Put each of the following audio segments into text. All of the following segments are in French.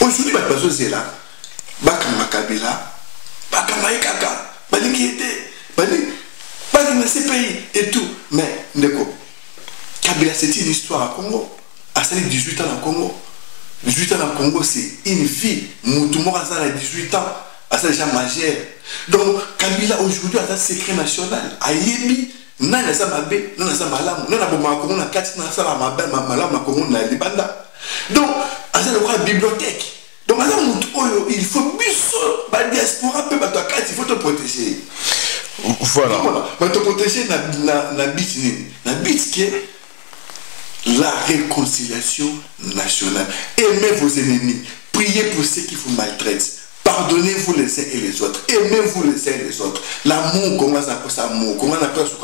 Aujourd'hui, bato c'est là. Bakama Kabila, Bakama Kaka, Balingi était, Balingi ce pays et tout. Mais, Ndeko, Kabila, c'est une histoire à Congo. À 18 ans au Congo. 18 ans au Congo, c'est une fille. Moutoumor a 18 ans. À ça déjà majeur. Donc, Kabila aujourd'hui a un secret national. A Yebi, n'a pas mabé, n'a pas malam, n'a pas malam, n'a pas malam, malam, n'a libanda. Donc, à ça le bibliothèque. Donc, il faut la diaspora peut il faut te protéger. Voilà. Il faut te protéger la bite qui est la réconciliation nationale. Aimez vos ennemis. Priez pour ceux qui vous maltraitent. Pardonnez-vous les uns et les autres. Aimez-vous les uns et les autres. L'amour, comment ça peut s'amour, comment ça peut se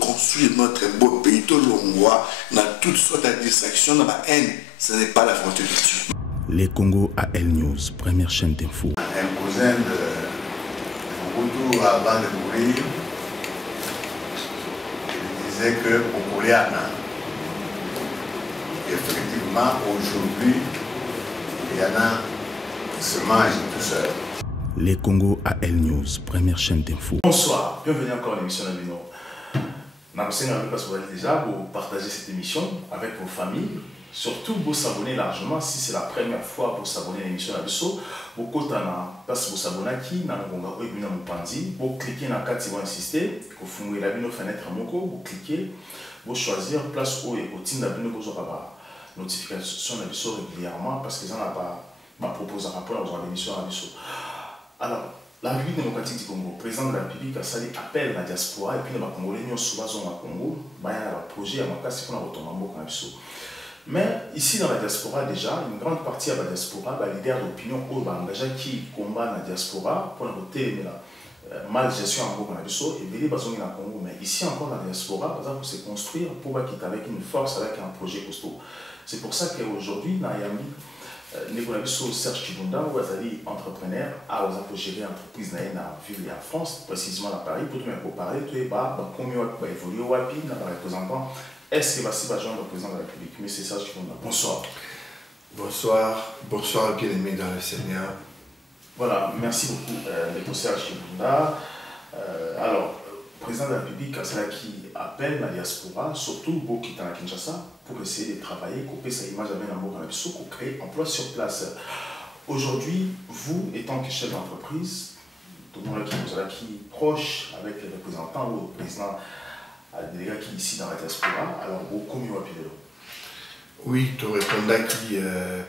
construire notre beau pays, tout l'ongois, dans toutes sortes de distractions, dans la haine. Ce n'est pas la volonté de Dieu. Les Congo AL News, première chaîne d'info. Un cousin de Mobutu, avant de mourir, il disait que Pokoleana, effectivement, aujourd'hui, il y en a qui se mangent tout seul. Les Congo AL News, première chaîne d'info. Bonsoir, bienvenue encore à l'émission Nabino. Déjà, vous partagez cette émission avec vos familles. Surtout, vous s'abonnez largement si c'est la première fois pour s'abonner à l'émission Nabiso. Vous s'abonnez qui vous cliquez dans la carte si vous insistez, vous fumez la fenêtre vous cliquez, vous choisir place où et au team Nabino vous aurez notification Nabiso régulièrement parce que ça n'a pas proposé un rapport à l'émission Nabiso. Alors, la République démocratique du Congo, le président de la République a sali appel à la diaspora et puis les Congolais nous souvent au Congo, il y a un projet à ma place qu'on a retourné en Nabiso. Mais ici dans la diaspora déjà, une grande partie de la diaspora, les leaders d'opinion qui combattent la diaspora pour voter mal gestion en Congo et les besoins dans le Congo. Mais ici encore dans la diaspora, par exemple, c'est construire pour quitter avec une force, avec un projet costaud. C'est pour ça qu'aujourd'hui, dans Yambi, Serge Kibunda, où est entrepreneur, a gérer l'entreprise dans la ville et en France, précisément à Paris, pour tout parler, tout est combien va évoluer, dans les représentants. Est-ce que va joindre le président de la République? Mais c'est ça, je vous bonsoir. Bonsoir, bonsoir, bien-aimés dans le Seigneur. Voilà, merci beaucoup, M. Serge Kibunda. Alors, le président de la République, c'est qui appelle la diaspora, surtout beaucoup qui sont à Kinshasa, pour essayer de travailler, couper sa image avec l'amour dans la vie, pour créer emploi sur place. Aujourd'hui, vous, étant que chef d'entreprise, tout le monde qui vous qui proche avec les représentants ou le président, des gars qui ici dans la diaspora, alors comment vous appelez là? Oui, tu réponds qui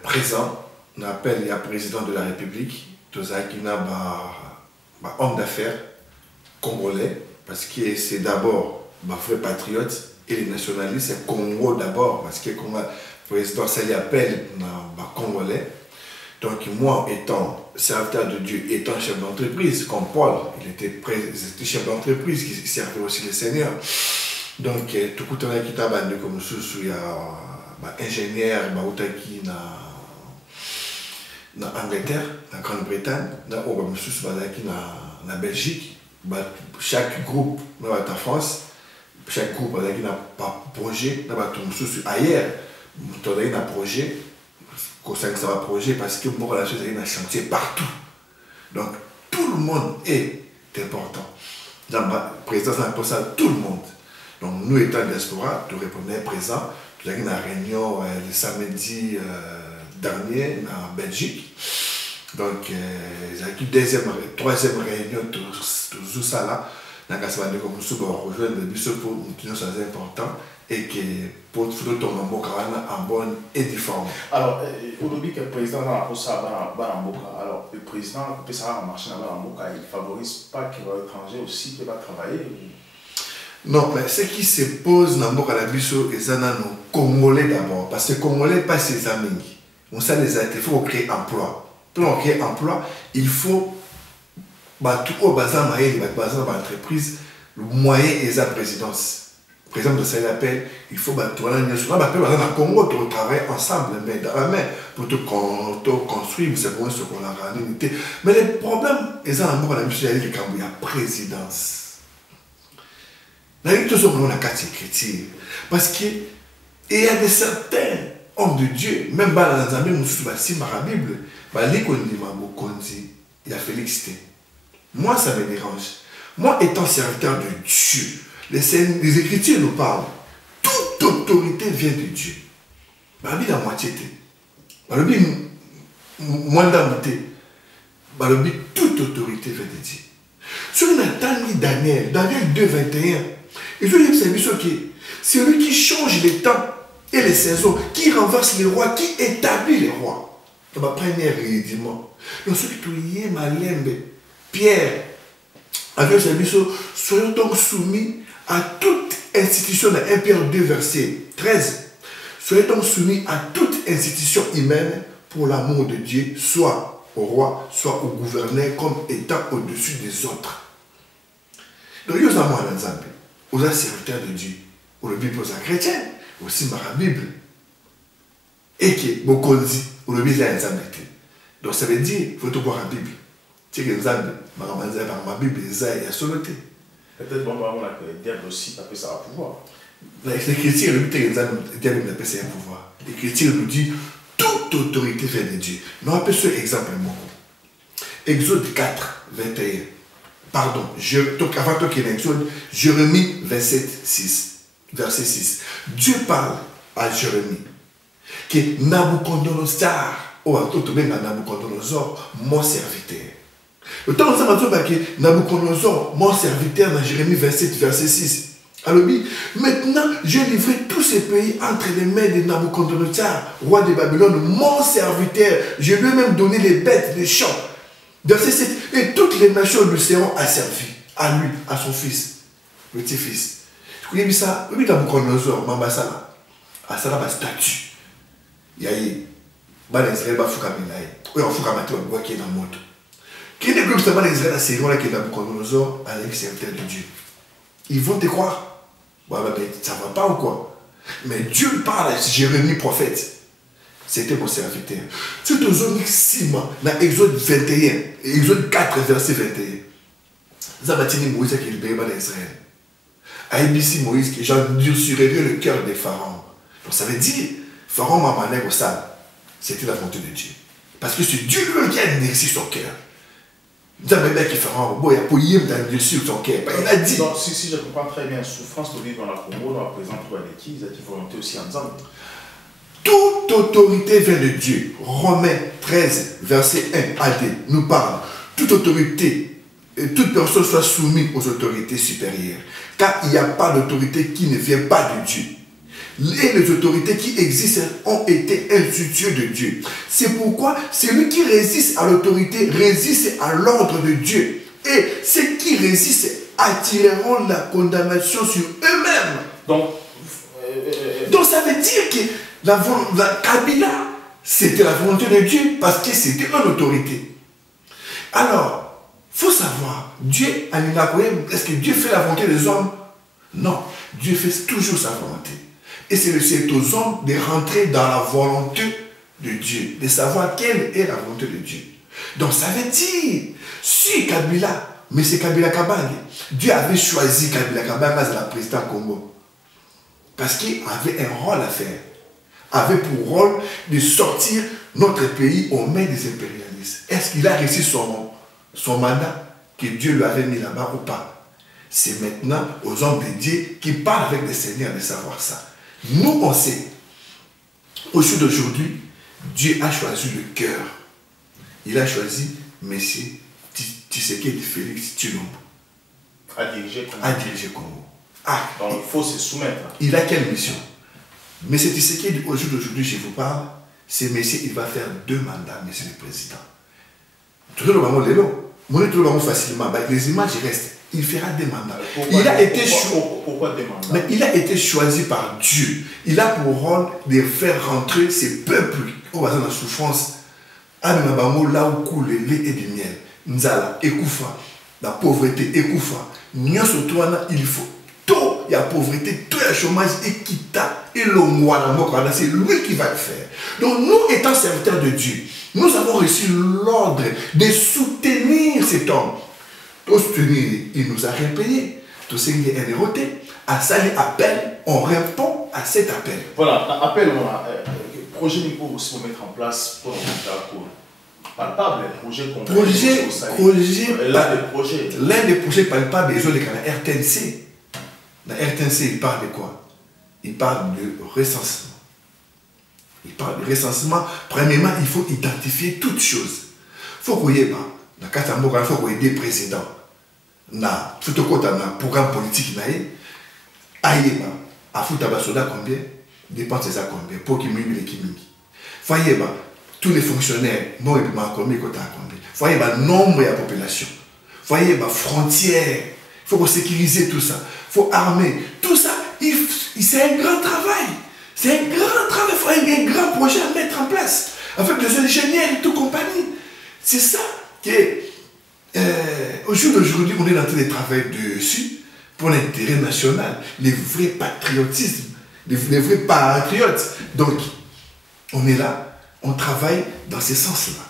présent, on appelle le président de la République, tout ça qui n'a pas homme d'affaires congolais, parce que c'est d'abord ma frère patriote et les nationalistes, c'est Congo d'abord, parce que comme le président ça l'appelle congolais. Donc moi, étant serviteur de Dieu, étant chef d'entreprise, comme Paul, il était chef d'entreprise qui servait aussi le Seigneur. Donc tout le monde qui est comme il y a ingénieur qui en Angleterre, en Grande-Bretagne, en Belgique, chaque groupe en France, chaque groupe qui n'a pas projet, ailleurs, il y a un projet. Ça va projet parce que moi la chose est un chantier partout. Donc tout le monde est important. Dans la présidence pour ça tout le monde. Donc nous étant diaspora, nous répondons présent. Nous avons une réunion le samedi dernier en Belgique. Donc il y a une troisième réunion tout ça là. Nous avons rejoindre le bus pour nous c'est important. Et que pour tout ton en bonne et due forme. Alors, aujourd'hui, le président a pour ça, alors le président peut ça marcher dans il ne favorise pas que l'étranger aussi peut travailler. Non, mais ce qui se pose dans la biso et ça nos Congolais d'abord, parce que les Congolais pas ses amis. On sait les aider, il faut créer emploi. Pour créer emploi, il faut tout au bazar l'entreprise, le moyen et la présidence. Par exemple, ça l'appelle, il faut que Congo travaille ensemble, main dans la main, pour te construire, c'est pour ce qu'on a réalité. Mais le problème, c'est qu'il y a la présidence. Il y a toujours une carte écriture. Parce qu'il y a certains homme de Dieu, même dans la Bible, si la Bible, il y a Félixité. Moi, ça me dérange. Moi, étant serviteur de Dieu, les Écritures nous parlent. Toute autorité vient de Dieu. La Bible, la moitié. La Bible, moins d'amouté. La Bible, toute autorité vient de Dieu. Sur Nathan, Daniel 2, 21, ils ont dit c'est lui qui change les temps et les saisons, qui renverse les rois, qui établit les rois. C'est ma première rédiment. Donc, ceux qui touillaient Malembe, Pierre, avec service, soyons donc soumis à toute institution, dans 1 Pierre 2, verset 13. Soyez donc soumis à toute institution humaine pour l'amour de Dieu, soit au roi, soit au gouverneur, comme étant au-dessus des autres. Donc, il y a un exemple, aux serviteurs de Dieu, aux Bible aux chrétiens, aussi dans la Bible, et que beaucoup disent, aux Bible est exemple. Donc, ça veut dire, il faut tout voir la Bible. Tu sais que l'exemple, par ma Bible, il y a soloté. Peut-être bon, le diable aussi, parce que ça va pouvoir. L'Écriture, le diable appelle ça un pouvoir. L'Écriture nous dit toute autorité vient de Dieu. Nous appelons ce exemple. Exode 4, 21. Pardon, donc avant qu'il y ait Exode, Jérémie 27, 6. Verset 6. Dieu parle à Jérémie que Nabucodonosor, mon serviteur. Le temps où ça m'a dit que Nabucodonosor, mon serviteur, dans Jérémie 27, verset 6. Alors, maintenant, j'ai livré tous ces pays entre les mains de Nabucodonosor, roi de Babylone, mon serviteur. Je lui ai même donné les bêtes, les champs. Verset 7. Et toutes les nations lui seront asservies, à lui, à son fils, petit-fils. Vous avez vu ça? Oui, Nabucodonosor, Mambasala, à ça, la statue. Il y a eu, Israël, il faut qu'il y ait dans le monde. Qui est le groupe d'Israël, c'est là que Nabucodonosor avec serviteur de Dieu. Ils vont te croire. Ça ne va pas ou quoi? Mais Dieu parle à Jérémie, prophète. C'était mon serviteur. C'est aux zones 6 mois, dans Exode 21, Exode 4, verset 21. Zabatini Moïse qui est libéré d'Israël. ABC Moïse qui j'endurcirai le cœur des pharaons. Donc ça veut dire, Pharaon m'a mané au sable. C'était la volonté de Dieu. Parce que c'est Dieu lui qui a endurci son cœur. Il a dit. Donc, si je comprends très bien, souffrance de vivre dans la Congo, dans la présence de qui, ils ont une volonté aussi ensemble. Toute autorité vient de Dieu. Romains 13, verset 1 à 2 nous parle. Toute autorité et toute personne soit soumise aux autorités supérieures. Car il n'y a pas d'autorité qui ne vient pas de Dieu. Et les autorités qui existent ont été instituées de Dieu. C'est pourquoi celui qui résiste à l'autorité résiste à l'ordre de Dieu. Et ceux qui résistent attireront la condamnation sur eux-mêmes. Donc ça veut dire que la Kabila, c'était la volonté de Dieu parce que c'était une autorité. Alors, il faut savoir, Dieu, est-ce que Dieu fait la volonté des hommes? Non, Dieu fait toujours sa volonté. Et c'est aux hommes de rentrer dans la volonté de Dieu, de savoir quelle est la volonté de Dieu. Donc ça veut dire, si Kabila, mais c'est Kabila Kabange, Dieu avait choisi Kabila Kabange as la présidente Congo. Parce qu'il avait un rôle à faire. Avait pour rôle de sortir notre pays aux mains des impérialistes. Est-ce qu'il a réussi son mandat que Dieu lui avait mis là-bas ou pas? C'est maintenant aux hommes de Dieu qui parlent avec le Seigneur de savoir ça. Nous, on sait. Au jour d'aujourd'hui, Dieu a choisi le cœur. Il a choisi M. Tshisekedi Félix Tshilombo à diriger Congo. Donc il faut se soumettre. Il a quelle mission? M. Tshisekedi, au jour d'aujourd'hui, je vous parle, c'est monsieur, il va faire 2 mandats, monsieur le président. Tout le monde est là. Facilement. Les images restent. Il fera 2 mandats. Pourquoi 2 mandats? Mais il a été choisi par Dieu. Il a pour rôle de faire rentrer ces peuples au bazar de la souffrance. Là où coule le lait et du miel. Nzala, Ekoufa. La pauvreté, Ekoufa. Il faut. Tout, il y a pauvreté, tout, il y a chômage, Ekita, et l'Ongwana, c'est lui qui va le faire. Donc nous, étant serviteurs de Dieu, nous avons reçu l'ordre de soutenir cet homme. Pour soutenir, il nous a rien payé. Tout ce qui est éroté, à ça, appel, on répond à cet appel. Voilà, appel, projet il faut aussi mettre en place pour palpable, l'un des projets palpables, ils ont la RTNC. La RTNC, il parle de quoi? Il parle de recensement. Il parle de recensement. Premièrement, il faut identifier toutes choses. Il faut qu'il y ait, dans le cas de il faut qu'il y ait des précédents. Tout au côté, dans le programme politique, il faut combien? Dépenses à combien? Pour qu'il y ait les chimiques. Il faut qu'il y ait tous les fonctionnaires, non, il faut qu'il y ait le nombre de la population. Il faut qu'il y ait les frontières. Il faut sécuriser tout ça. Il faut armer. Tout ça, c'est un grand travail. C'est un grand travail. Il faut un grand projet à mettre en place. Avec les ingénieurs et toute compagnie. C'est ça que, au jour d'aujourd'hui, on est en train de travailler dessus pour l'intérêt national. Les vrais patriotismes. Les vrais patriotes. Donc, on est là, on travaille dans ce sens-là.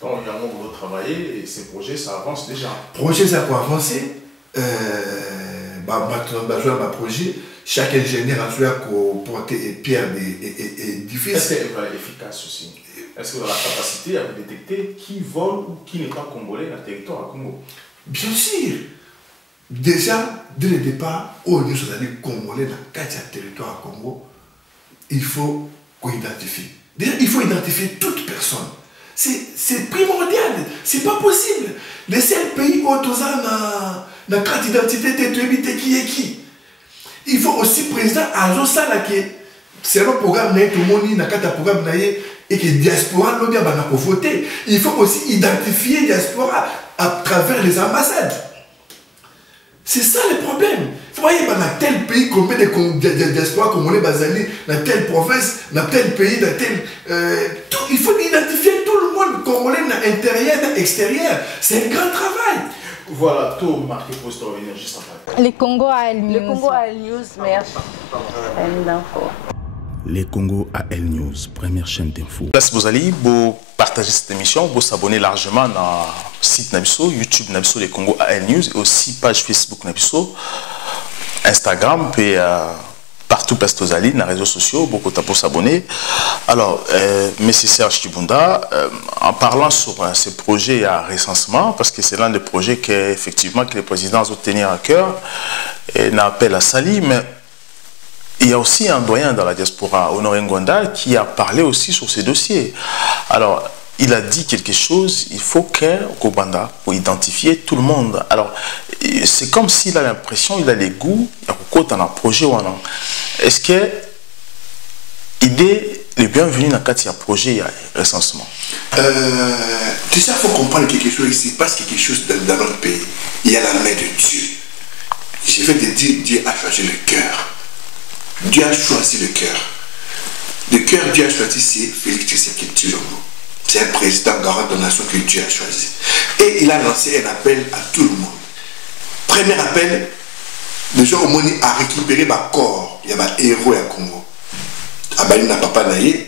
Donc, également, vous doit travailler et ces projets, ça avance déjà. Projet, ça pour avancer. Projet, chaque ingénieur a joué pour porter pierre et édifice. Est-ce qu'elle va être efficace aussi? Est-ce que vous avez la capacité à détecter qui vole ou qui n'est pas congolais dans le territoire à Congo? Bien sûr. Déjà, dès le départ, où nous sommes allés congolais dans le territoire à Congo, il faut qu'on identifie. Déjà, il faut identifier toute personne. C'est primordial. C'est pas possible. Les seuls pays où on a la carte d'identité, qui est qui. Il faut aussi président Azo Salake. C'est un programme, tout le monde n'a qu'un programme et que diaspora n'a bien voter. Il faut aussi identifier diaspora à travers les ambassades. C'est ça le problème. Vous voyez, dans tel pays, combien de diaspora congolais basali, dans telle province, dans tel pays, dans tel. Il faut identifier tout le monde congolais dans l'intérieur, dans l'extérieur. C'est un grand travail. Voilà, tout marqué pour se revenir juste après. Les Congo à El News. Le Congo à El News, merci. Les Congo à El News, première chaîne d'info. Place vous allez, vous partager cette émission, vous s'abonner largement dans le site Nabiso, YouTube Nabiso, les Congo à El News, et aussi page Facebook Nabiso, Instagram, puis partout place vous allez, dans les réseaux sociaux, beaucoup pour s'abonner. Alors, M. Serge Kibunda, en parlant sur ce projet à recensement, parce que c'est l'un des projets que le président a tenu à cœur, et n'a appel à Sali, mais il y a aussi un doyen dans la diaspora, Honoré Ngwanda, qui a parlé aussi sur ces dossiers. Alors, il a dit quelque chose, il faut qu'au Banda, pour identifier tout le monde. Alors, c'est comme s'il a l'impression, il a les goûts, il y a un projet ou un. Est-ce que l'idée est bienvenue dans le projet et recensement? Déjà, il faut comprendre quelque chose ici, parce qu'il y a quelque chose dans notre pays. Il y a la main de Dieu. Je vais te dire, Dieu a choisi le cœur. Dieu a choisi le cœur. Le cœur, Dieu a choisi, c'est Félix Tshisekedi Tshilombo. C'est un président garant de la nation que Dieu a choisi. Et il a lancé un appel à tout le monde. Premier appel, les gens au monde à récupérer ma corps. Il y a un héros à Congo. Abani n'a pas naïe,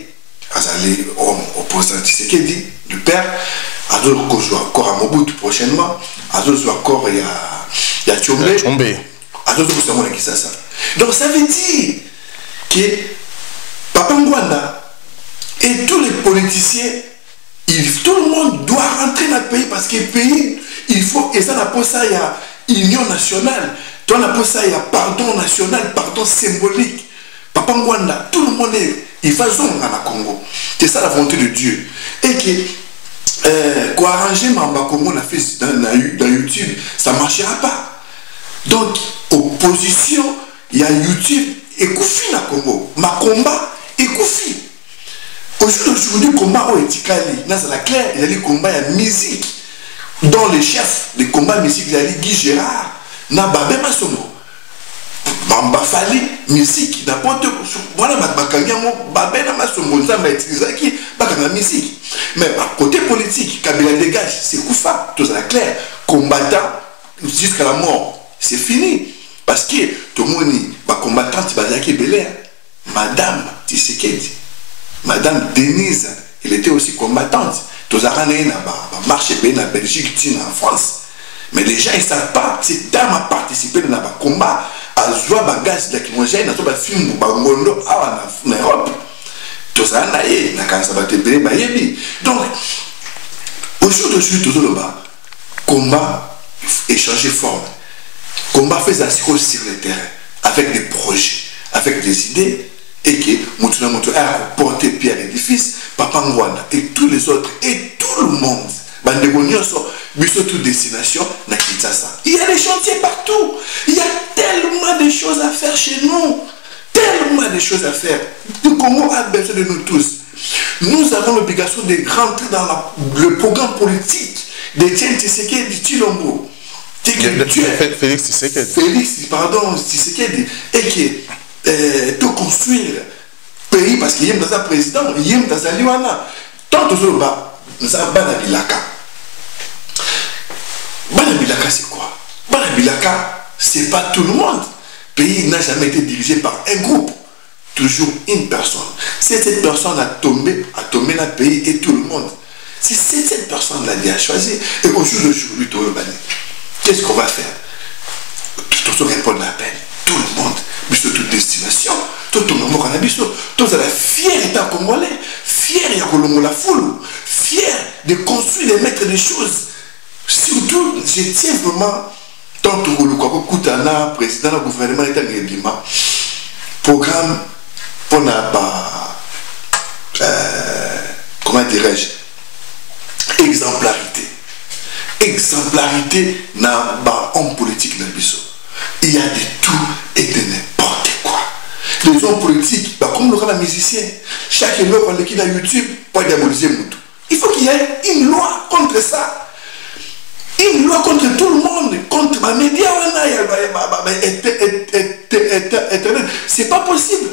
Azali, homme opposant Tshisekedi, le père, Azol joue encore à Mobutu prochainement, Azol joue encore il y a Tchombe. Azol joue encore à Kisasa. Donc ça veut dire que Papa Ngwanda et tous les politiciens, tout le monde doit rentrer dans le pays parce que le pays, il faut, et ça n'a pas ça, il y a union nationale, toi n'a pas ça, il y a pardon national, pardon symbolique. Papa Ngwanda, tout le monde est, il va zoner dans le Congo. C'est ça la volonté de Dieu. Et que, quoi arranger Mamba Congo, on a fait dans YouTube, ça ne marchera pas. Donc, opposition, il y a YouTube et Koufi na Congo. Ma combat et Koufi. Aujourd'hui, le combat est éthical. Dans la claire, il y a le combat de musique. Dans les chefs de combat musique, il y a Guy Gérard, na Babé Massomo. Bamba Fali, musique, n'importe quoi. Voilà, Babé Massomo, ça m'a utilisé qui, la musique. Mais à côté politique, Kabila dégage, c'est Koufa, tout ça la claire. Combattant jusqu'à la mort, c'est fini. Parce que tout le monde, ma combattante, Madame Tshisekedi, Madame Denise, elle était aussi combattante. Tous les gens marché en Belgique, en France. Mais les gens ne savent pas, cette dame a participé dans le combat, à jouer à gaz lacrymogène, à jouer à film en Europe. tout ça naïe na quand ça va te payer bayebi. Donc au jour d'aujourd'hui tout le bas combat échanger forme, combat fait assurer sur le terrain avec des projets, avec des idées et que Moutouna a porté pierre à l'édifice, Papa Ngwana et tous les autres et tout le monde. Toute destination na Kinshasa. Il y a des chantiers partout. Il y a tellement de choses à faire chez nous. Tellement de choses à faire. Le Congo a besoin de nous tous. Nous avons l'obligation de rentrer dans le programme politique d'Étienne Tshisekedi Tshilombo. Félix Tshisekedi. Tshisekedi. Et qui de construire le pays parce qu'il y a un président, il y a un liwana. Tant que nous avons Banabilaka. Banabilaka, c'est quoi? Banabilaka, c'est pas tout le monde. Le pays n'a jamais été dirigé par un groupe. Toujours une personne. C'est cette personne a tombé dans le pays et tout le monde. C'est cette personne-là qui a choisi. Et aujourd'hui, qu'est-ce qu'on va faire? Tout répondre à l'appel. Tout le monde, mais sur toute destination, tout le monde a tout la fier état congolais, fier de la foule, fier de construire, de mettre des choses. Surtout, je tiens vraiment, tant que le président du gouvernement d'État Bima, programme pour comment dirais-je, exemplarité. Exemplarité dans l'homme politique dans le biseau. Il y a de tout et de n'importe quoi. Les hommes politiques, comme le musicien, chaque loi qui est dans YouTube, pas diaboliser Moutou. Il faut qu'il y ait une loi contre ça. Une loi contre tout le monde, contre les médias. C'est pas possible.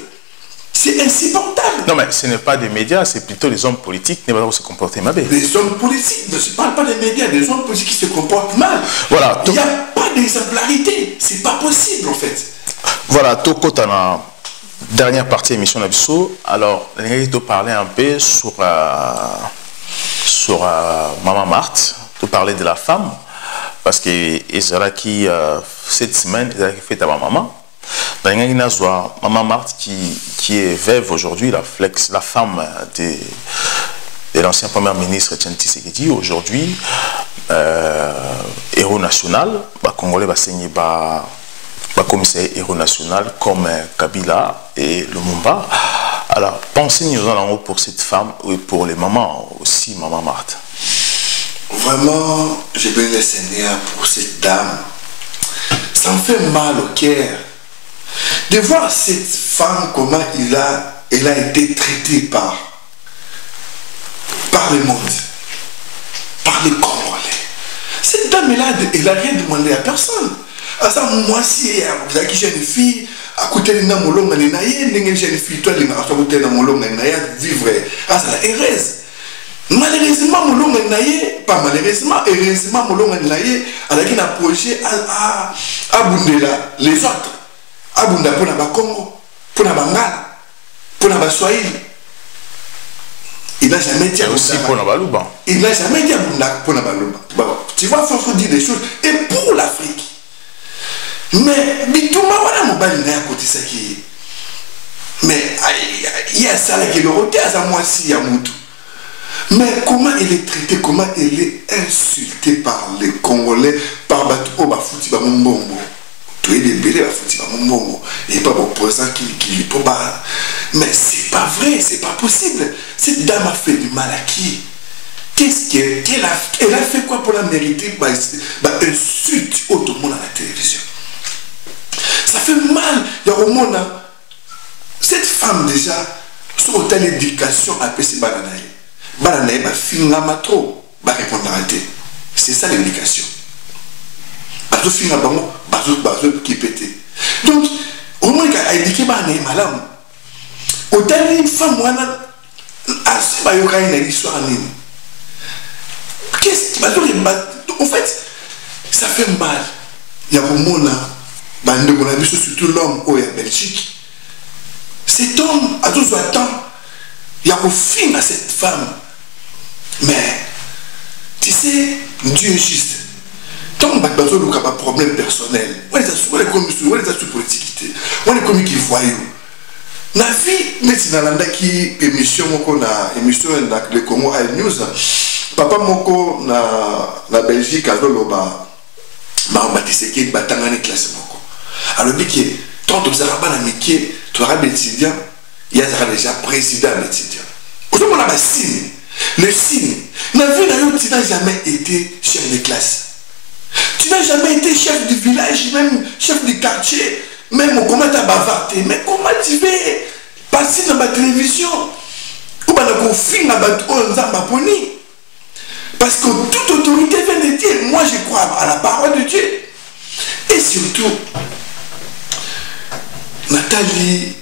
C'est insupportable. Non, mais ce n'est pas des médias, c'est plutôt les hommes politiques qui ne vont pas se comporter mal. Les hommes politiques, je ne parle pas des médias, des hommes politiques qui se comportent mal. Voilà. Il n'y a pas d'exemplarité. C'est pas possible en fait. Voilà, tout côté dans la dernière partie de l'émission Nabiso. Alors, on va parler un peu sur Maman Marthe, de parler de la femme, parce que qui cette semaine, il a fait à ma maman. Maman Marthe qui est veuve aujourd'hui, la femme de l'ancien premier ministre Etienne Tshisekedi, aujourd'hui héros national, Congolais va signer commissaire héros national comme Kabila et Lumumba. Alors, pensez-nous en haut pour cette femme et pour les mamans aussi, Maman Marthe. Vraiment, je bénis le Seigneur pour cette dame. Ça me fait mal au cœur de voir cette femme, comment elle a été traitée par le monde, par les Congolais. Cette dame-là, elle n'a rien demandé à personne. À ça, moi, si vous avez une fille, à côté de la molonga, vous avez une fille, toi, vous avez côté de la molonga, vivre à sa heureuse. Malheureusement, molonga naye, pas malheureusement, heureusement, molonga naye, elle a un projet à Bundela, les autres. À Bunda pour la Congo, pour la Bangala, pour la Swahili. Il n'a jamais dit à Bunda. Aussi pour la Balouba. Il n'a jamais dit à Bunda pour la Balouba. Tu vois, il faut dire des choses. Et pour l'Afrique. Mais, Bitouma, voilà mon bal, il y a un côté ça qui est. Mais, il y a ça là qui est le roté à moi si, il y a Moutou. Mais comment elle est traitée, comment elle est insultée par les Congolais, par Batou, Bafouti, Bamombongo. Tout est débélé, Bafouti, Bamombongo. Il n'y a pas de président qui lui peut pas. Mais c'est pas vrai, c'est pas possible. Cette dame a fait du mal à qui? Qu'est-ce qu'elle a fait? Elle a fait quoi pour la mériter? Insulte tout le monde à la télévision. Ça fait mal. Il y a au monde, cette femme déjà, sur telle éducation à PC Bananaï. Bananaï va finir trop, va répondre à rater. C'est ça l'éducation. Bazo finir bango, bazo qui pété. Donc, au moins qu'à éduquer Bananaï malam. Autant une femme moi assez pas yoka une histoire nini. Qu'est-ce qui en fait, ça fait mal. Il y a au monde surtout l'homme au Belgique. Cet homme a toujours temps. Il y a au fin à cette femme. Mais, tu sais, Dieu est juste. Tant que tu as un problème personnel, on est comme politique, on est comme qui voyou. Na vie, mais si dans qui émission moko na émission na le Congo Al News, papa moko na Belgique a loloba ba batiseki batanga ni classe moko. Alors biki tant aux arabes na miki, tu arabe étudiant, il y a déjà président étudiant. Aujourd'hui on a signe, le signe. Na vie na yo tu n'as jamais été chef de classe. Tu n'as jamais été chef du village, même chef du quartier. Même comment tu as bavardé, mais comment tu veux passer dans la télévision ou dans le film parce que toute autorité vient de Dieu. Moi je crois à la parole de Dieu. Et surtout, Nathalie,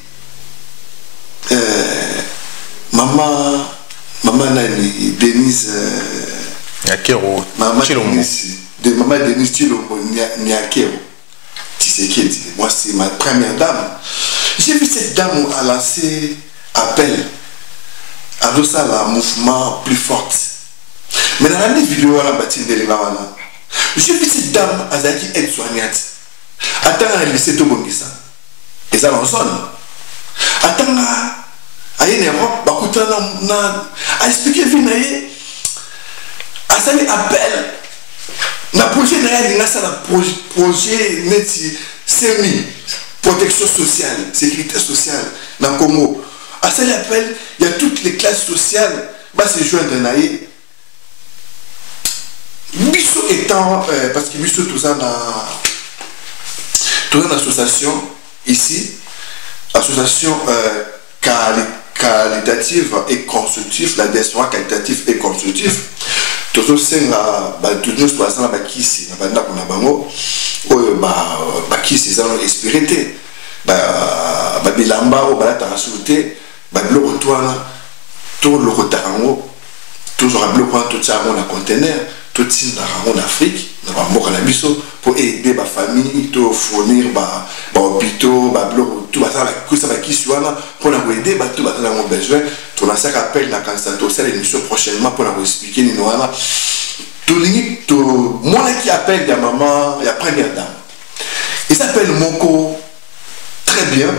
maman Nani, Denise, maman Denise Chilombo, Niakero. Moi, c'est ma première dame. J'ai vu cette dame a lancé appel à un mouvement plus fort. Mais dans la vidéo, j'ai vu cette dame qui est soignante. Attends, elle lycée Tobongisa. Et ça, en zone. Attends, à une Europe, à expliquer, à ça, appel. Na projet projet semi protection sociale, sécurité sociale dans le Congo. À ça l'appel, il y a toutes les classes sociales va se joindre naïe. Bisso étant parce que Bisso tout ça dans l'association ici, association qualitative et constructive, la diaspora qualitative et constructive. Toujours c'est la toujours soit la bakisi na banda kuna bango oyo bakisi za espérité bilamba o balata rasulté biloko twana to loko tarango toujours à bloquer tout ça na conteneur tout ça en Afrique na mboka na biso pour aider ba famille to fournir ba hôpitaux ba bloco tout ça la kusa bakisi wana pour na aider ba tout ba na besoin. On a ça appel la candidature au l'émission prochainement pour nous expliquer ni noana tout moi qui appelle la maman la première dame il s'appelle Moko très bien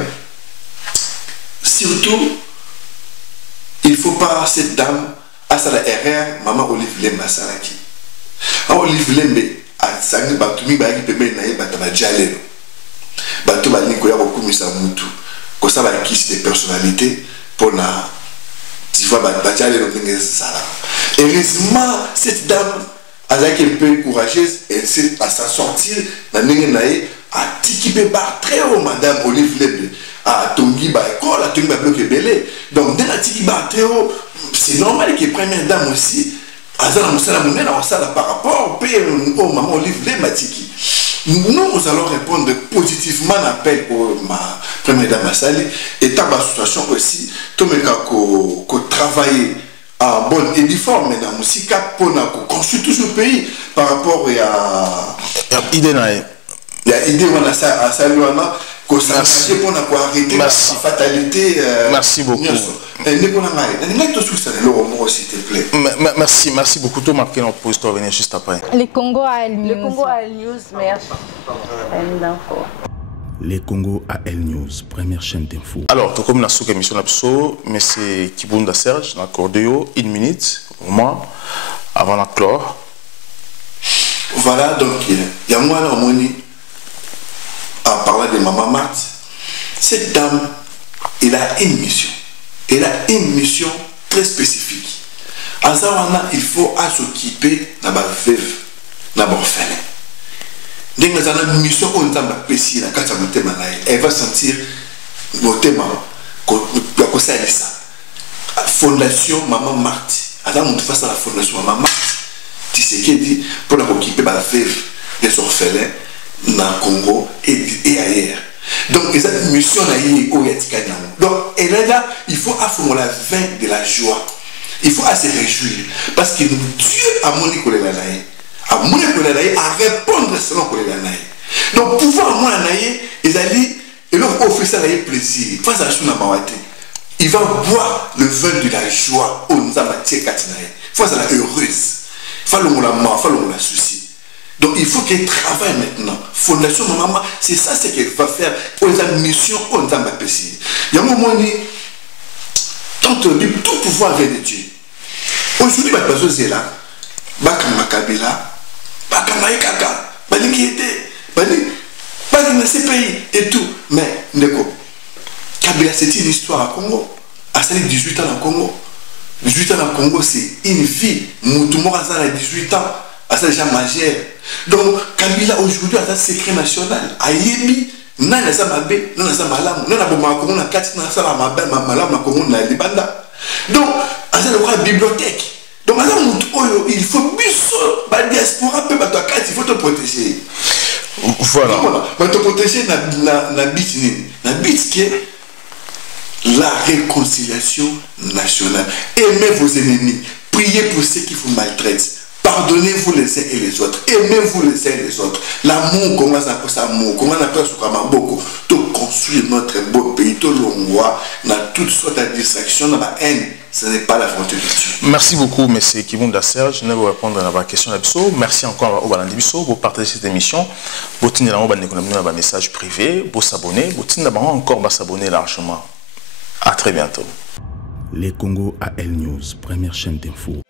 surtout il faut pas cette dame à sa la RR maman Olive Lemba Saraki Olive Lembe à sangi batumi ba ki pembe na ye bataba jalelo bato ba linko ya kokumisa mutu ko ça va kiss des personnalités pour na tu vois, heureusement, cette dame, elle est un peu courageuse, elle sait à s'en sortir, à Tikibe Bar, très haut, madame Olive Lebe, à Tongi Baïkol, à Tongi Baïkol Belé. Donc, dans la Tikibe Bar, très haut, c'est normal que première dame aussi, à Zala par rapport au maman Olive Lebe, Tiki. Nous allons répondre positivement à l'appel pour ma première dame Sali et dans ma situation aussi, tout le monde qui travaille en bonne uniforme dans la musique pour construire tout ce pays par rapport à l'idée. Il y a idée à ça, pour arrêter la fatalité. Merci beaucoup. Merci beaucoup. Tu marqué notre poste, on va venir juste après. Les Congo Al News. Le Congo Al News, merci. Les Congo AL News, première chaîne d'info. Alors, comme nous avons émission d'abso, mais c'est Kibunda Serge, dans l'accordéon, 1 minute, au moins, avant la clore. Voilà, donc, il y a moi, là, à parler de Maman Marthe, cette dame, elle a une mission. Elle a une mission très spécifique. À Zawana, il faut s'occuper de la veuve, de l'orphelin. Dès que nous avons une mission, on va pécher la carte de thème. Elle va sentir le thème. Fondation Maman Marthe. Alors, on face à la fondation Maman Marthe. Tu sais qui dit pour s'occuper de la veuve, des orphelins. Dans le Congo et ailleurs. Donc, il y a une mission donc, et là, il faut affronter la veine de la joie. Il faut se réjouir. Parce que Dieu a mon école à répondre selon le donc, pouvoir moi, ils allaient, et leur offrir ça plaisir. Face à la chose, il va boire le vin de la joie. Face à la heureuse. Face à la souci. Donc il faut qu'elle travaille maintenant. Fondation Maman, c'est ça ce qu'elle va faire pour la mission on va passer. Il y a un moment donné, tant que tout pouvoir vient de Dieu. Aujourd'hui, c'est là. Bakama Kabila, Bakama Ekaka, Balingi était, Balingi ces pays et tout. Mais, Ndeko, Kabila, c'est une histoire à Congo. À 18 ans au Congo. 18 ans au Congo, c'est une vie. Moutoumor a 18 ans. À ça déjà majeur. Donc, Kabila aujourd'hui a un secret national. Ayebi, nan na sa mabe, nan na sa malamu, nan na boma Congo na kati na sa mabe, malamu na Congo na libanda. Donc, à ça le bibliothèque. Donc, il faut la diaspora peut il faut te protéger. Voilà. Te protéger na bit qui est la réconciliation nationale. Aimez vos ennemis. Priez pour ceux qui vous maltraitent. Pardonnez-vous les uns et les autres. Aimez-vous les uns et les autres. L'amour, comment on appelle ça amour? Comment on appelle ça beaucoup? Tout construire notre beau pays, tout l'ongois, dans toutes sortes de distractions, dans la haine. Ce n'est pas la volonté de Dieu. Merci beaucoup, M. Kibunda Serge. Je vais vous répondre à la question. Merci encore au Balandi Bisso. Vous partagez cette émission. Vous tenez un message privé. Vous s'abonnez. Vous tenez encore s'abonner largement. À très bientôt. Les Congo AL News, première chaîne d'info.